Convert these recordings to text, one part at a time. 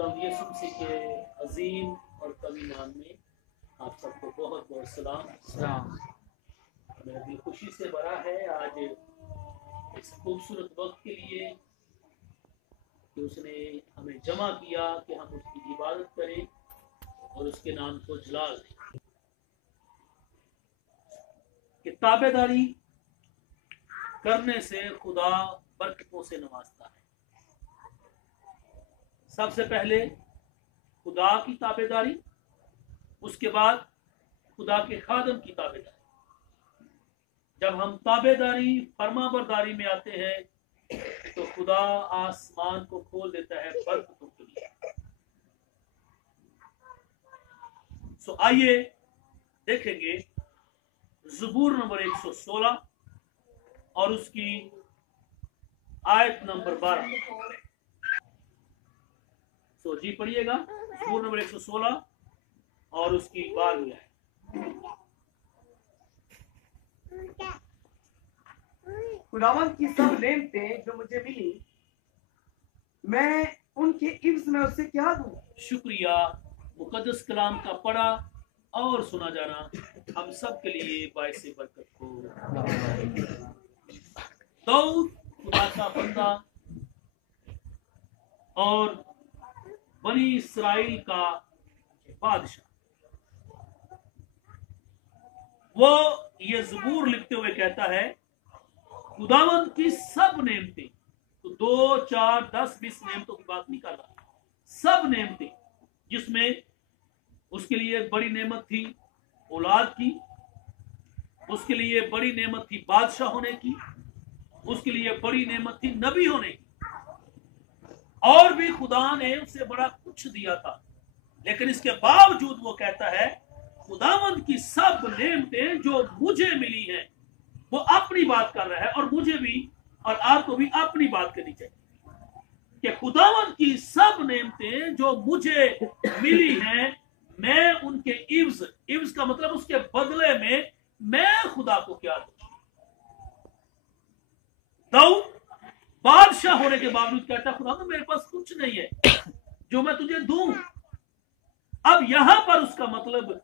खुदावंद यीशु मसीह के अजीम और कवी नाम में आप सबको बहुत बहुत सलाम। मेरा दिल खुशी से भरा है आज इस खूबसूरत वक्त के लिए कि उसने हमें जमा किया कि हम उसकी इबादत करें और उसके नाम को जलाल दें। कि ताबेदारी करने से खुदा बरकतों से नवाजता है। सबसे पहले खुदा की ताबेदारी, उसके बाद खुदा के खादम की ताबेदारी। जब हम ताबेदारी फरमाबरदारी में आते हैं तो खुदा आसमान को खोल देता है बरकतों के लिए। सो आइए देखेंगे ज़बूर नंबर 116 और उसकी आयत नंबर 12। सो जी पढ़िएगा ज़बूर नंबर 116 और उसकी 12वीं आयत। खुदावंद की सब नेमतें जो मुझे मिली, मैं उनके इव्ज में उससे क्या दूं? शुक्रिया। मुकद्दस कलाम का पढ़ा और सुना जाना हम सब के लिए बाइस बरकत को। दाऊद खुदा का बंदा और बनी इस्राइल का बादशाह, वो ये ज़बूर लिखते हुए कहता है खुदावंद की सब नेमतें, तो 2, 4, 10, 20 नेमतों की बात नहीं कर रहा, सब नेमतें, जिसमें उसके लिए बड़ी नेमत थी औलाद की, उसके लिए बड़ी नेमत थी बादशाह होने की, उसके लिए बड़ी नेमत थी नबी होने की, और भी खुदा ने उसे बड़ा कुछ दिया था। लेकिन इसके बावजूद वो कहता है खुदावंद की सब नेमतें जो मुझे मिली हैं, वो अपनी बात कर रहा है और मुझे भी और आपको भी अपनी बात करनी चाहिए कि खुदावंद की सब नेमतें जो मुझे मिली हैं, मैं उनके इव्ज का मतलब उसके बदले में मैं खुदा को क्या दूं। दाऊद बादशाह होने के बावजूद कहता खुदा तो मेरे पास कुछ नहीं है जो मैं तुझे दूं। अब यहां पर उसका मतलब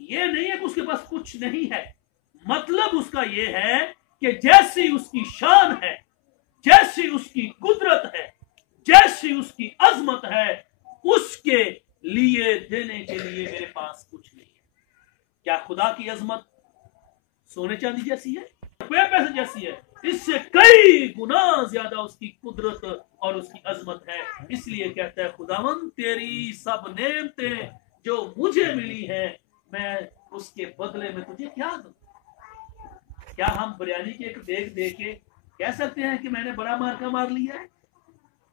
ये नहीं है कि उसके पास कुछ नहीं है, मतलब उसका ये है कि जैसी उसकी शान है, जैसी उसकी कुदरत है, जैसी उसकी अजमत है, उसके लिए देने के लिए मेरे पास कुछ नहीं है। क्या खुदा की अजमत सोने चांदी जैसी है, रुपये पैसे जैसी है? इससे कई गुना ज्यादा उसकी कुदरत और उसकी अजमत है। इसलिए कहता है खुदावंद तेरी सब नेमतें जो मुझे मिली हैं, मैं उसके बदले में तुझे क्या दूं। क्या हम बिरयानी की एक देख दे के कह सकते हैं कि मैंने बड़ा मार्का मार लिया है?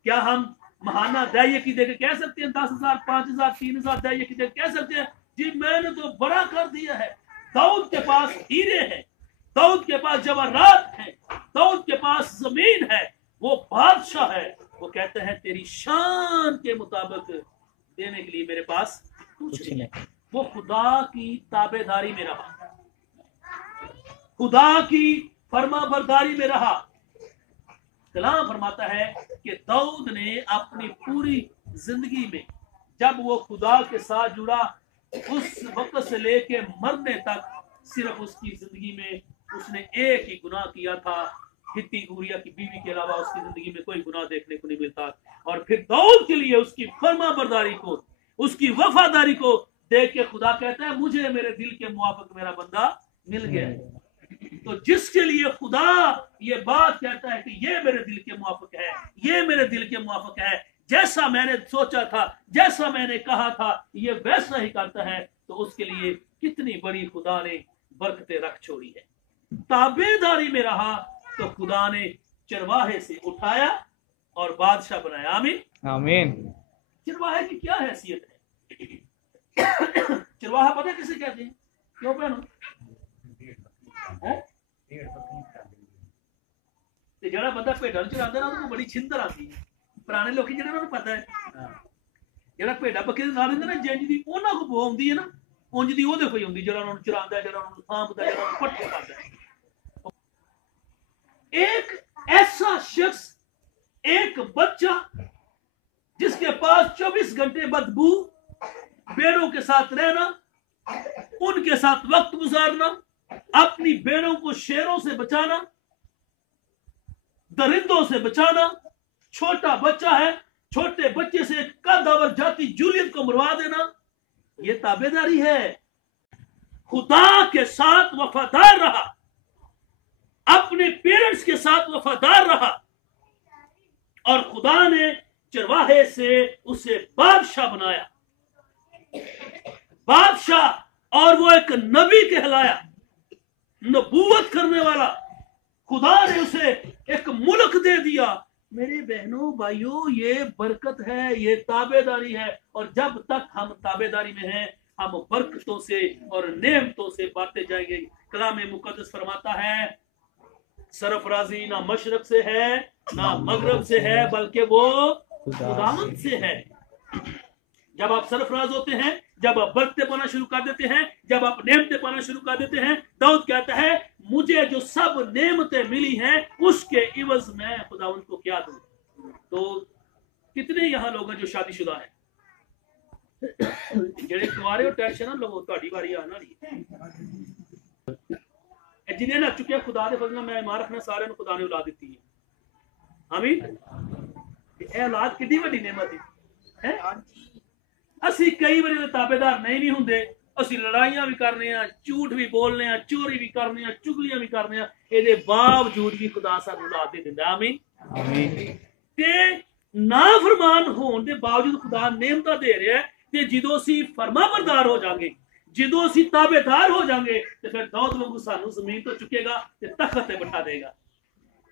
क्या हम महाना दया की देके कह सकते हैं 10,000, 5,000, 3,000 दया की देके कह सकते हैं जी मैंने तो बड़ा कर दिया है? दाऊद के पास हीरे हैं, दाऊद के पास जवाहरात हैं, दाऊद के पास जमीन है, वो बादशाह है। वो कहते हैं तेरी शान के मुताबिक देने के लिए मेरे पास कुछ नहीं है। वो खुदा की ताबेदारी में रहा, खुदा की फरमाबरदारी में रहा। कलाम फरमाता है कि दाऊद ने अपनी पूरी जिंदगी में, जब वो खुदा के साथ जुड़ा, उस वक्त से लेके मरने तक, सिर्फ उसकी जिंदगी में उसने एक ही गुनाह किया था। हित्ती ऊरिया की बीवी के अलावा उसकी जिंदगी में कोई गुनाह देखने को नहीं मिलता। और फिर दाऊद के लिए उसकी फरमाबरदारी को, उसकी वफादारी को देख के खुदा कहता है मुझे मेरे दिल के मुआफिक मेरा बंदा मिल गया। तो जिसके लिए खुदा ये बात कहता है कि ये मेरे दिल के मुआफिक है, ये मेरे दिल के मुआफिक है, जैसा मैंने सोचा था, जैसा मैंने कहा था, ये वैसा ही करता है, तो उसके लिए कितनी बड़ी खुदा ने बरकतें रख छोड़ी है। ताबेदारी में रहा तो खुदा ने चरवाहे से उठाया और बादशाह बनाया। आमीन आमीन। चरवाहे की क्या हैसियत है? चरवाहा पता किसे कहते हैं? क्यों बहनों? जरा बंदा भेडा चरांदा ना उन्हें बड़ी छिंदर आती है। पुराने लोग जिन्हें उन्हें पता है जरा भेडा बकरी ना रहिंदा ना जिंज दी उन्हां को बो आउंदी है ना, उंज दी ओहदे कोई आउंदी जरा उन्हें चरांदा, जरा उन्हें थांभदा, जरा उन्हें पट्टे पांदा है। एक ऐसा शख्स, एक बच्चा जिसके पास 24 घंटे बदबू, बेड़ों के साथ रहना, उनके साथ वक्त गुजारना, अपनी बेड़ों को शेरों से बचाना, दरिंदों से बचाना, छोटा बच्चा है, छोटे बच्चे से कदावर जाति जूलियत को मरवा देना, ये ताबेदारी है। खुदा के साथ वफादार रहा, अपने पेरेंट्स के साथ वफादार रहा, और खुदा ने चरवाहे से उसे बादशाह बनाया, बादशाह, और वो एक नबी कहलाया, नबूवत करने वाला। खुदा ने उसे एक मुल्क दे दिया। मेरे बहनों भाइयों, ये बरकत है, ये ताबेदारी है। और जब तक हम ताबेदारी में हैं, हम बरकतों से और नेमतों से बांटते जाएंगे। कलाम मुकद्दस फरमाता है, सरफराजी ना मशरक से है ना मगरब से है, बल्कि वो खुदावंद से है। जब आप सरफराज होते हैं, जब आप बरकते पाना शुरू कर देते हैं, जब आप नेमतें पाना शुरू कर देते हैं, दाऊद कहता है, मुझे जो सब नेमतें मिली हैं उसके इवज में खुदावंद को क्या दूं। तो कितने यहाँ लोग हैं जो शादीशुदा हैं? जेड़े कुआरे और टेंशन ना लोगों, ਤੁਹਾਡੀ ਵਾਰੀ ਆਣਾ ਨਹੀਂ। जिन्हें ना चुके खुदा दे फजल मैं मां रखना, सारे ਨੂੰ खुदा ने औलाद ਦਿੱਤੀ है। आमीन। ਇਹ औलाद कितनी ਵੱਡੀ नेमत है। ਅਸੀਂ ਕਈ ਵਾਰੀ ਤਾਬੇਦਾਰ ਨਹੀਂ ਵੀ ਹੁੰਦੇ, ਅਸੀਂ ਲੜਾਈਆਂ ਵੀ ਕਰਨੇ ਆ, ਝੂਠ ਵੀ ਬੋਲਨੇ ਆ, ਚੋਰੀ ਵੀ ਕਰਨੇ ਆ, ਚੁਗਲੀਆਂ ਵੀ ਕਰਨੇ ਆ, ਇਹਦੇ ਬਾਵਜੂਦ ਵੀ ਖੁਦਾ ਸਾਨੂੰ ਔਲਾਦ ਦੇ ਦਿੰਦਾ। ਆਮੀਨ ਆਮੀਨ। ਤੇ ਨਾਫਰਮਾਨ ਹੋਣ ਦੇ ਬਾਵਜੂਦ ਖੁਦਾ ਨੇਮਤਾਂ ਦੇ ਰਿਹਾ ਹੈ। ਤੇ ਜਦੋਂ ਅਸੀਂ ਫਰਮਾਬਰਦਾਰ ਹੋ ਜਾਾਂਗੇ, ਜਦੋਂ ਅਸੀਂ ਤਾਬੇਦਾਰ ਹੋ ਜਾਾਂਗੇ, ਤੇ ਫਿਰ ਦਾਊਦ ਵਾਂਗੂ ਸਾਨੂੰ ਜ਼ਮੀਨ ਤੋਂ ਚੁੱਕੇਗਾ ਤੇ ਤਖਤ ਤੇ ਬਿਠਾ ਦੇਗਾ।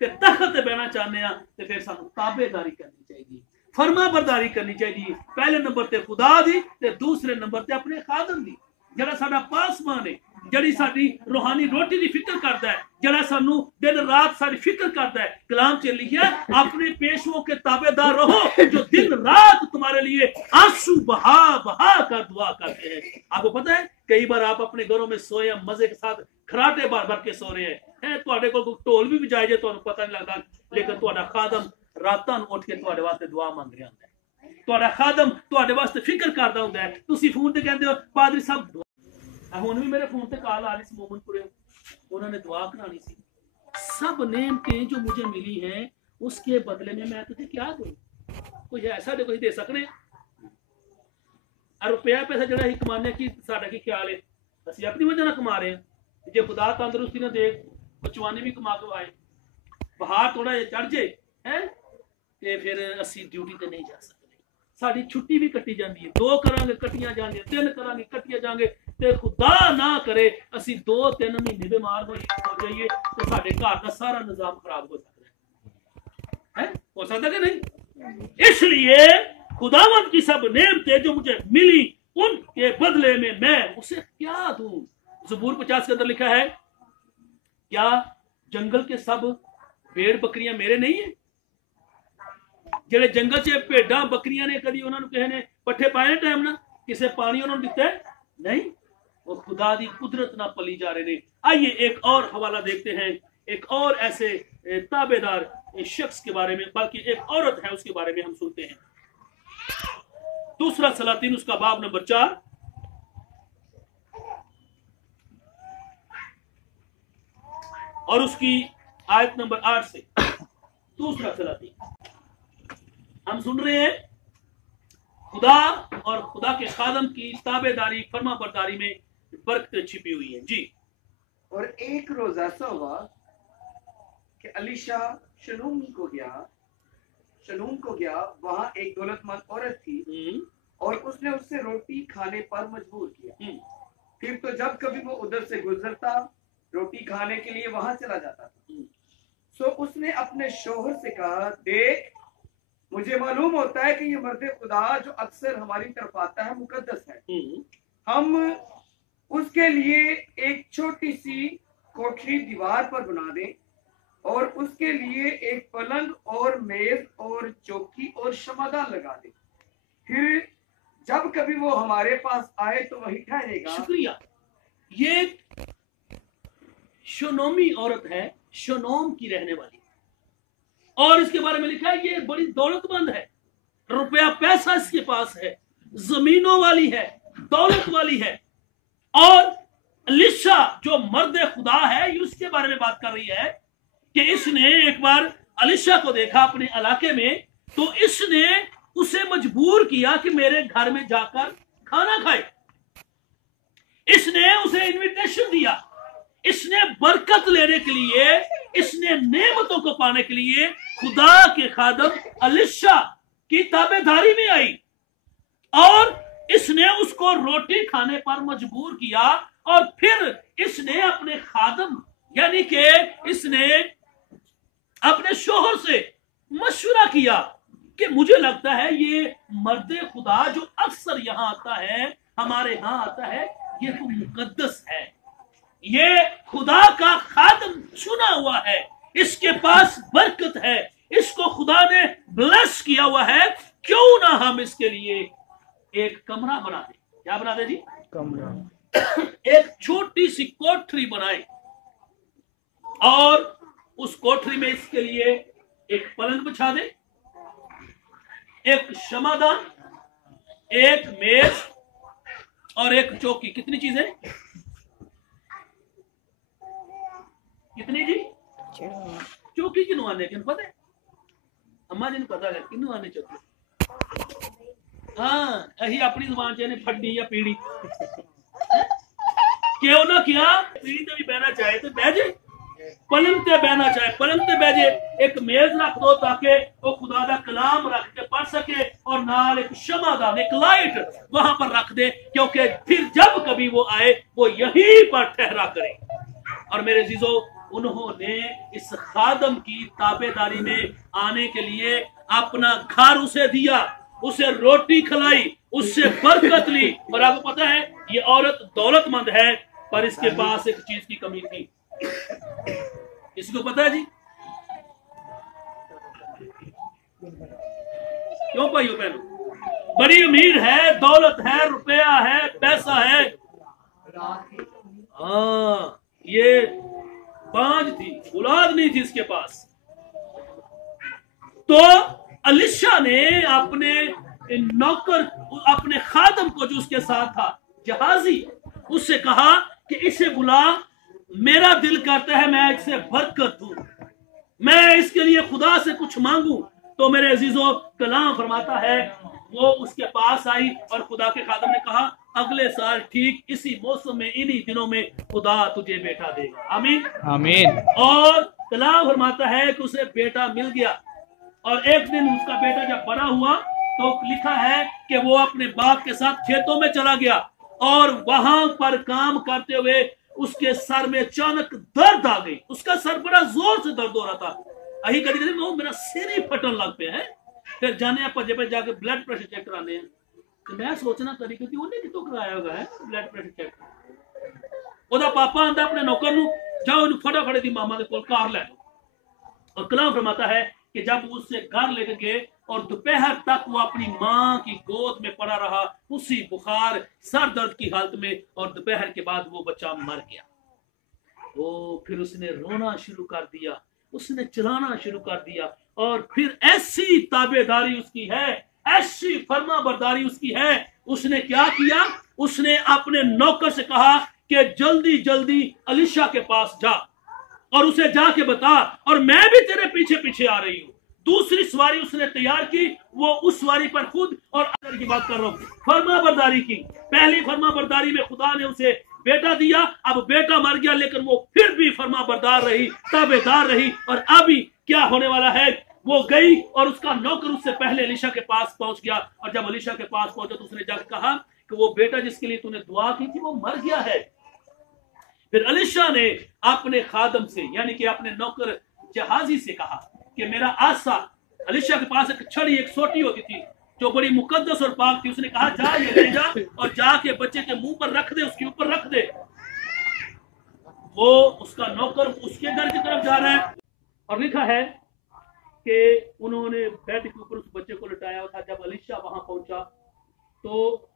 ਤੇ ਤਖਤ ਤੇ ਬਹਿਣਾ ਚਾਹੁੰਦੇ ਆ ਤੇ ਫਿਰ ਸਾਨੂੰ ਤਾਬੇਦਾਰੀ ਕਰਨੀ ਚਾਹੀਦੀ ਹੈ, फरमाबरदारी करनी चाहिए। पहले नंबर ते खुदा दी ते दूसरे नंबर ते अपने खादम दी। जड़ा साडा पासमान है, जड़ी साडी रूहानी रोटी दी फिक्र करता है, जड़ा सानू दिन रात साडी फिक्र करता है। कलाम च लिखिया, अपने पेशवों के ताबेदार रहो जो दिन रात तुम्हारे लिए आंसू बहा बहा कर दुआ करते हैं। आपको पता है, कई बार आप अपने घरों में सोए, मजे के साथ खराटे भर भर के सो रहे हैं, तुहाडे कोल ढोल भी बजाए जे तुहानू पता नहीं लगता, लेकिन तुहाडा खादम रातां नूं उठ के तुहाडे वास्ते दुआ मंग रहा हुंदा है। तुहाडा खादम तुहाडे वास्ते फिक्र करदा हुंदा है। तुसीं फोन ते कहंदे हो पादरी साहब दुआ, हुण भी मेरे फोन ते कॉल आ रही सी मोमनपुरे, उन्होंने दुआ करानी सी। सब नेमतें जो मुझे मिली हैं उसके बदले में मैं तुझे क्या दूं? कोई ऐसा दे, कोई दे सकने? रुपया पैसा जड़ा ही कमाने की साडा की ख्याल है, असीं अपनी वजह नाल कमा रहे हैं। जे खुदा तंदुरुस्ती ना दे, बचवानी भी कमा के आए, बाहर थोड़ा जिहा चढ़ जे है ते फिर असी ड्यूटी ते नहीं जा सकते। साडी छुट्टी भी कट्टी जाती है, 2 करांगे कट्टियां जांगे, 3 करांगे कट्टियां जांगे, ते खुदा ना करे असी 2-3 महीने बीमार हो जाइए तो साडे घर का सारा निजाम खराब हो सकता है। हो सकता कि नहीं? इसलिए खुदावंद की सब नेमतें जो मुझे मिली उनके बदले में मैं उसे क्या दूं? ज़बूर 50 के अंदर लिखा है, क्या जंगल के सब भेड़ बकरियां मेरे नहीं है? जेड़े जंगल च भेडां बकरियां ने, कदी उन्होंने किसी ने पट्ठे पाए ने टाइम ना, किसे पानी उन्होंने दिता है नहीं? वो खुदा दी कुदरत ना पली जा रहे ने। आइए एक और हवाला देखते हैं, एक और ऐसे ताबेदार शख्स के बारे में, बल्कि एक औरत है उसके बारे में हम सुनते हैं। दूसरा सलातीन उसका बाब नंबर 4 और उसकी आयत नंबर 8 से। दूसरा सलातीन हम सुन रहे हैं, खुदा और खुदा के खादम की ताबेदारी फरमा बरदारी में बरकत छिपी हुई है। जी। और एक रोज ऐसा हुआ कि अलीशा शलूम को गया, वहां एक दौलतमंद औरत थी और उसने उससे रोटी खाने पर मजबूर किया। फिर तो जब कभी वो उधर से गुजरता, रोटी खाने के लिए वहां चला जाता था। सो उसने अपने शोहर से कहा, देख, मुझे मालूम होता है कि ये मर्द खुदा जो अक्सर हमारी तरफ आता है मुकद्दस है। हम उसके लिए एक छोटी सी कोठरी दीवार पर बना दें और उसके लिए एक पलंग और मेज और चौकी और शमादान लगा दें। फिर जब कभी वो हमारे पास आए तो वही ठहरेगा। शुक्रिया। ये शोनोमी औरत है, शोनोम की रहने वाली, और इसके बारे में लिखा है ये बड़ी दौलतमंद है, रुपया पैसा इसके पास है, जमीनों वाली है, दौलत वाली है। और अलीशा जो मर्द खुदा है, ये उसके बारे में बात कर रही है कि इसने एक बार अलीशा को देखा अपने इलाके में, तो इसने उसे मजबूर किया कि मेरे घर में जाकर खाना खाए। इसने उसे इनविटेशन दिया, इसने बरकत लेने के लिए, इसने नेमतों को पाने के लिए खुदा के खादम अलीशा की ताबेदारी में आई और इसने उसको रोटी खाने पर मजबूर किया। और फिर इसने अपने खादम यानी कि इसने अपने शोहर से मशवरा किया कि मुझे लगता है ये मर्द खुदा जो अक्सर यहां आता है, हमारे यहां आता है, ये तो मुकद्दस है, ये खुदा का खादम चुना हुआ है, इसके पास बरकत है, इसको खुदा ने ब्लेस किया हुआ है, क्यों ना हम इसके लिए एक कमरा बना दे। क्या बना दे जी? कमरा। एक छोटी सी कोठरी बनाए और उस कोठरी में इसके लिए एक पलंग बिछा दे, एक क्षमादान, एक मेज और एक चौकी। कितनी चीजें? कितनी जी? चौकी किन्नू आने किन पता है? अम्मा जी ने पता है किन्नू आने चौकी? हाँ, यही अपनी जुबान से फड्डी या पीड़ी क्यों ना किया। पीड़ी ते भी बहना चाहे तो बह जाए, पलंग ते बहना चाहे पलंग ते बह जाए। एक मेज रख दो ताकि वो खुदा दा कलाम रख के पढ़ सके और नाल एक शमादान, एक लाइट वहां पर रख दे, क्योंकि फिर जब कभी वो आए वो यहीं पर ठहरा करे। और मेरे जीजो, उन्होंने इस खादम की ताबेदारी में आने के लिए अपना घर उसे दिया, उसे रोटी खिलाई, उससे बरकत ली। और आपको पता है ये औरत दौलतमंद है, पर इसके पास एक चीज की कमी थी। इसको पता है जी? क्यों भाइयों बहनों? बड़ी अमीर है, दौलत है, रुपया है, पैसा है। हाँ, ये बांझ थी, औलाद नहीं थी इसके पास। तो अलीशा ने अपने नौकर, अपने खादम को जो उसके साथ था, जहाजी, उससे कहा कि इसे बुला, मेरा दिल करता है मैं इससे बरकत दूं, मैं इसके लिए खुदा से कुछ मांगू। तो मेरे अजीजों, कलाम फरमाता है वो उसके पास आई और खुदा के खादम ने कहा अगले साल ठीक इसी मौसम में, इन्हीं दिनों में खुदा तुझे बेटा देगा। आमीन आमीन। और कलाम फरमाता है कि उसे बेटा मिल गया। और एक दिन उसका बेटा जब बड़ा हुआ तो लिखा है कि वो अपने बाप के साथ खेतों में चला गया और वहां पर काम करते हुए उसके सर में अचानक दर्द आ गई। उसका सर बड़ा जोर से दर्द हो रहा था। अही कभी कभी मेरा सिर ही फटन लग पे है। फिर जाने भजे पे जाके ब्लड प्रेशर चेक कराने हैं। तो मैं सोचना करी क्योंकि उन्हें कितों कराया होगा है ब्लड प्रेशर चेक। ओदा पापा आंदा अपने नौकर नु, जाओ इन फटाफट दी मामा के कोल कार ले लो। और कलाम फरमाता है कि जब उससे घर लेकर गए और दोपहर तक वो अपनी मां की गोद में पड़ा रहा, उसी बुखार सर दर्द की हालत में, और दोपहर के बाद वो बच्चा मर गया। वो फिर उसने रोना शुरू कर दिया, उसने चिल्लाना शुरू कर दिया। और फिर ऐसी ताबेदारी उसकी है, ऐसी फर्मा बरदारी उसकी है। उसने क्या किया? उसने अपने नौकर से कहा कि जल्दी जल्दी अलीशा के पास जा और उसे जाके बता, और मैं भी तेरे पीछे पीछे आ रही हूं। दूसरी सवारी उसने तैयार की, वो उस सवारी पर खुद, और अदर की बात कर रहा हूं, फर्मा बरदारी की। पहली फर्मा बरदारी में खुदा ने उसे बेटा दिया, अब बेटा मर गया, लेकिन वो फिर भी फर्मा बरदार रही, ताबेदार रही। और अभी क्या होने वाला है? वो गई और उसका नौकर उससे पहले अलीशा के पास पहुंच गया। और जब अलीशा के पास पहुंचा तो उसने जाकर कहा कि वो बेटा जिसके लिए तूने दुआ की थी वो मर गया है। फिर अलीशा ने अपने खादम से, यानी कि अपने नौकर जहाजी से कहा कि मेरा आसा, अलीशा के पास एक छड़ी, एक सोटी होती थी जो बड़ी मुकद्दस और पाक थी। उसने कहा जा ये ले जा और जाके बच्चे के मुंह पर रख दे, उसके ऊपर रख दे। वो उसका नौकर उसके घर की तरफ जा रहा है और लिखा है कि उन्होंने बेड के ऊपर उस बच्चे को लटाया था। जब अलीशा वहां पहुंचा तो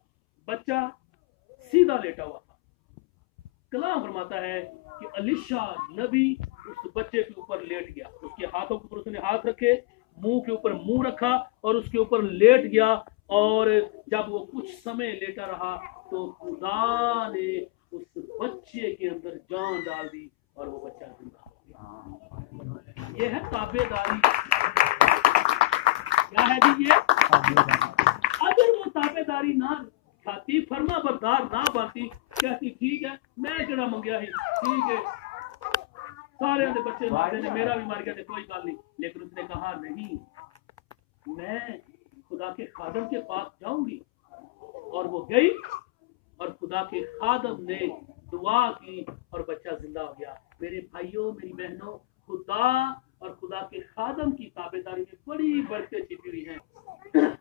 बच्चा सीधा लेटा हुआ था। कलाम फरमाता है कि अलीशा नबी उस बच्चे के ऊपर लेट गया, उसके हाथों के ऊपर उसने हाथ रखे, मुंह के ऊपर मुंह रखा और उसके ऊपर लेट गया। और जब वो कुछ समय लेटा रहा तो खुदा ने उस बच्चे के अंदर जान डाल दी और वो बच्चा जिंदा हो गया। ये है ताबेदारी। क्या है जी ये? अगर वो ताबेदारी ना खाती, फर्मा बरदार ना बनती, कहती ठीक है मैं जरा मंगया ही, ठीक है सारे बच्चे मारे ने, मेरा भी मार गया, कोई बात नहीं। लेकिन उसने कहा नहीं, मैं खुदा के खादम के पास जाऊंगी। और वो गई और खुदा के खादम ने दुआ की और बच्चा जिंदा हो गया। मेरे भाइयों मेरी बहनों, खुदा और खुदा के खादम की ताबेदारी में बड़ी बरकत छिपी हुई है।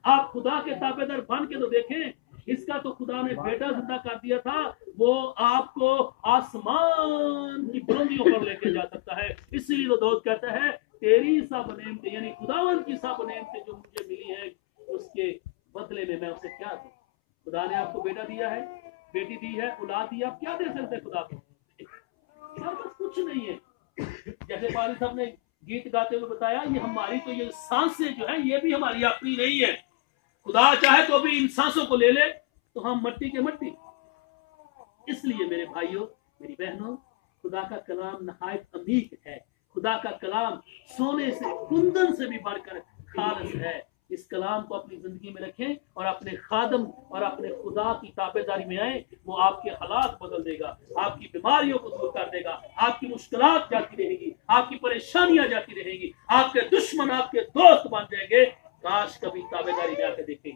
आप खुदा के ताबेदार बन के तो देखें, इसका तो खुदा ने बेटा जिंदा कर दिया था, वो आपको आसमान की बुलंदियों पर लेके जा सकता है। इसलिए तो दाऊद कहता है तेरी सब नेमतें, यानी खुदावन की सब नेमतें जो मुझे मिली है उसके बदले में मैं उसे क्या दूं। खुदा ने आपको बेटा दिया है, बेटी दी है, औलाद दी, आप क्या दे सकते हैं खुदा को? हमारे पास कुछ नहीं है। जैसे बारिश साहब ने गीत गाते हुए बताया, ये हमारी तो ये सांसें जो है ये भी हमारी अपनी नहीं है। खुदा चाहे तो भी इन सांसों को ले ले, तो हम मट्टी के मट्टी। इसलिए मेरे भाइयों मेरी बहनों, खुदा का कलाम नहायत अमीर है। खुदा का कलाम सोने से कुंदन से भी बढ़कर खालिस है। इस कलाम को अपनी जिंदगी में रखें और अपने खादम और अपने खुदा की ताबेदारी में आए। वो आपके हालात बदल देगा, आपकी बीमारियों को दूर कर देगा, आपकी मुश्किलात जाती रहेगी, आपकी परेशानियां जाती रहेगी, आपके दुश्मन आपके दोस्त बन जाएंगे। काश कभी ताबेदारी में आके देखें।